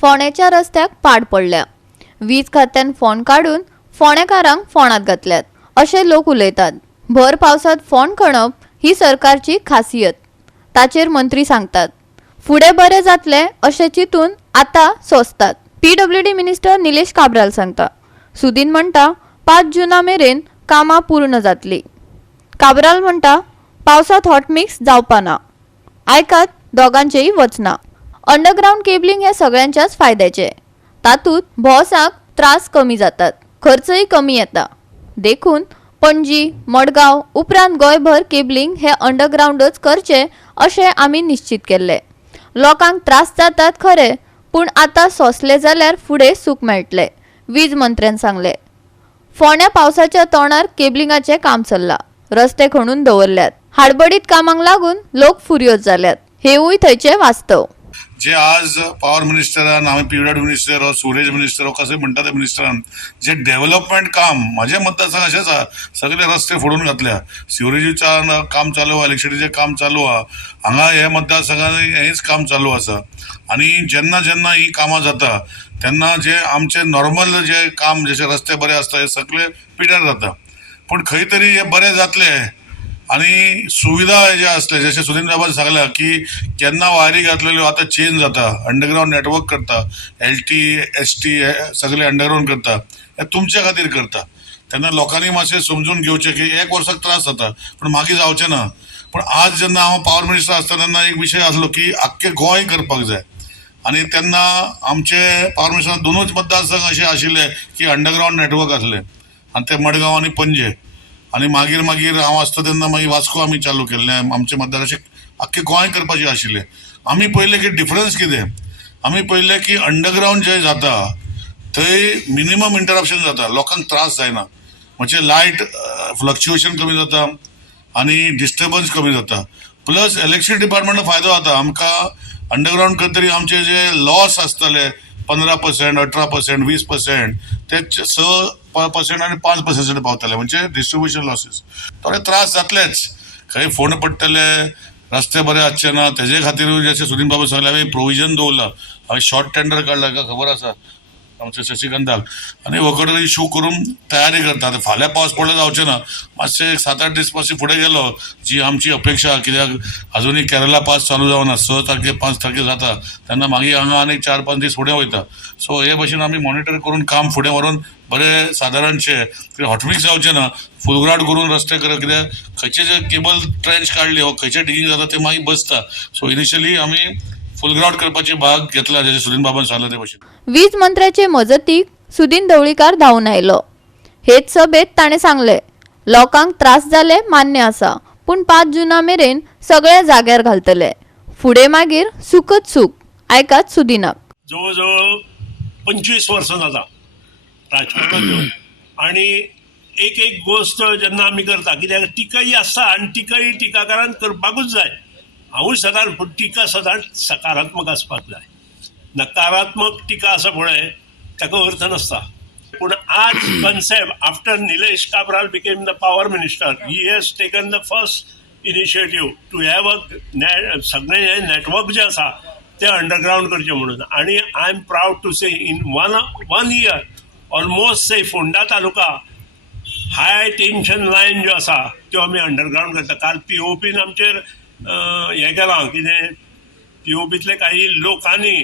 फोंडेच्या रस्त्याक पाड पडल्या। वीज खात्यान फोंड काडून फोंडेकारांक फोंडात घातल्यात अशे लोक उलयतात। भर पावसात फोंड खणप ही सरकारची खासियत, ताचेर मंत्री सांगतात। फुडें बरे जातले अशे चिंतून आता सोंसतात। पीडब्ल्यूडी मिनिस्टर निलेश काब्राल सांगता। सुदीन म्हणटा 5 जुना मेरेन कामां पूर्ण जातली। काब्राल म्हणटा पावसात हॉट मिक्स जावपा ना, आयकात दोगांचेय वचना। अंडरग्राउंड केबलिंग हे सगळ्यांच्याच फायद्याचे, तातूंत भोवसाक त्रास कमी जातात, खर्चय कमी येता। देखून पणजी, मडगांव उपरांत गोंयभर केबलिंग हे अंडरग्राउंडच करचे अशें आमी निश्चित केल्ले। लोकांक त्रास जातात खरे, पूण आतां सोंसले जाल्यार फुडें सूख मेळटले, वीज मंत्र्यान सांगले। फोंड्या पावसाच्या तोंडार केबलिंगाचें काम चल्लां, रस्ते खणून दवरल्यात। हाडबडीत कामांक लागून लोक फुर्योज जाल्यात, हेवूय थंयचे वास्तव। जे आज पॉवर मिनिस्टरान, हांवें पीडब्ल्यूडी मिनिस्टर वा सुरेज मिनिस्टर वा कशें म्हणटा त्या मिनिस्टरान जे डेव्हलपमेंट काम म्हाज्या मतदारसंघ अशेंच आहा, सगळे रस्ते फोडून घातल्या। सिवरेजीचें काम चालू आहा, इलेक्ट्रिसिटीचें काम चालू आहा, हांगा हे मतदारसंघान हेच काम चालू आसा। आनी जेन्ना जेन्ना ही कामां जाता तेन्ना जे आमचे नॉर्मल जे काम जशे रस्ते बरे आसता हे सगळे पिड्यार जाता। पूण खंय तरी हे बरें जातले आनी सुविधा जे असले जशें सुदीन बाबान सांगला की केन्ना वायरी घातलेल्यो आतां चेंज जाता, अंडरग्राउंड नेटवर्क करता, LT ST सगळे अंडरग्राउंड करता, हे तुमच्या खातीर करता। तेन्ना लोकांनी मातशें समजून घेवचें की 1 वर्साक त्रास जाता पूण मागीर जावचें ना। पूण आज जेन्ना हांव पॉवर मिनिस्टर आसता तेन्ना एक विशय आसलो की आख्खें गोंय करपाक जाय, आनी तेन्ना आमचे पॉवर मिनिस्टरान 2च मतदारसंघ अशे आशिल्ले की अंडरग्राउंड नेटवर्क आसले, आनी ते मडगांव आनी पणजे। आनी मागीर हांव आसता तेन्ना मागीर वास्को आमी चालू केल्लें, आमचे मतदार अशें आख्खें गोंय करपाचें आशिल्लें। आमी पळयलें की डिफरन्स कितें, आमी पळयलें की अंडरग्राउंड जें जाता थंय मिनिमम इंटरप्शन जाता, लोकांक त्रास जायना, म्हणजे लायट फ्लक्च्युएशन कमी जाता आनी डिस्टर्बन्स कमी जाता। प्लस इलेक्ट्रिसिटी डिपार्टमेंटाक फायदो जाता, आमकां अंडरग्राउंड करतरी आमचे जे लॉस आसताले 15%, 18%, 20% ते 6% आनी 5% पावताले, म्हणजे डिस्ट्रिब्युशन लॉसीस। थोडे त्रास जातलेच, खंय फोंड पडटले, रस्ते बरे आसचे ना, तेजे खातीर जशें सुदीन बाबा सांगले हांवें प्रोविजन दवरला। हांवें शॉर्ट टेंडर काडला, हाका खबर आसा आमच्या शशिकांताक, आनी वखद इशू करून तयारी करता। फाल्यां पावस पडलो जावचें ना, मातशें 7-8 दीस मातशें फुडें गेलो जी आमची अपेक्षा, कित्याक अजुनूय केरला पास चालू जावना, 6 तारखेक 5 तारखेक जाता, तेन्ना मागीर हांगा आनीक 4-5 दीस फुडें वयता। सो हे भशेन आमी मॉनिटर करून काम फुडें व्हरून बरे सादारणशे हॉटमिक्स जावचें ना, फुलग्राड करून रस्ते करप, कित्याक खंयचे जे केबल ट्रेंच काडले वा खंयचे डिगींग जाता ते मागीर बसता। सो इनिशियली आमी फुलग्राउंड करपाचे भाग घेतला, जशें सुदीन बाबान सांगला ते भशेन। वीज मंत्र्याचे मजतीक सुदीन ढवळीकार धांवन आयलो। हेच सभेत ताणें सांगले, लोकांक त्रास जाले मान्य आसा, पूण 5 जुना मेरेन सगळे जाग्यार घालतले, फुडें मागीर सुखच सूख। आयकात सुदिनाक। जवळ जवळ 25 वर्सां जाता राजकारणांत येवन, आनी एक गोश्ट जेन्ना आमी करता, कित्याक टिकाय आसता आनी टिकाय टिकाकारान करपाकूच जाय। हांवूय सदांच टिका सदांच सकारात्मक आसपाक जाय, नकारात्मक टिका आसा पळय ताका अर्थ नासता। पूण आज concept after Nilesh Cabral became the power minister, he has taken the first initiative to have a सगळे हे नेटवर्क जे आसा ते अंडरग्राउंड करचे म्हणून। आणि I am proud to say in one year almost से Ponda taluka high tension line ज्यो आसा त्यो आमी अंडरग्राउंड करता। काल POPन आमचेर हें केलां, कितें POPतले काही लोकांनी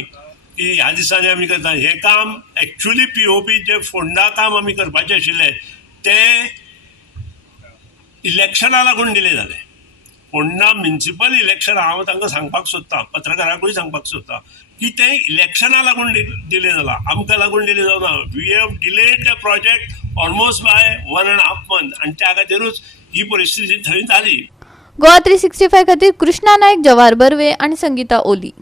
की ह्या दिसांनी आमी करता हें काम। एक्चुअली POP जे फोंडा काम आमी करपाचें आशिल्लें ते इलेक्शना लागून डिले जालें। फोंडा म्युनिसिपल इलेक्शन हांव तांकां सांगपाक सोदतां, पत्रकारांकूय सांगपाक सोदतां की तें इलेक्शना लागून डिले जाला, आमकां लागून डिले जावना। We have delayed the project almost by 1.5 month, आनी त्या खातीरूच ही परिस्थिती थंय जाली। गोवा 365 खातीर कृष्णा नायक, जवाहर बर्वे आनी संगीता ओली।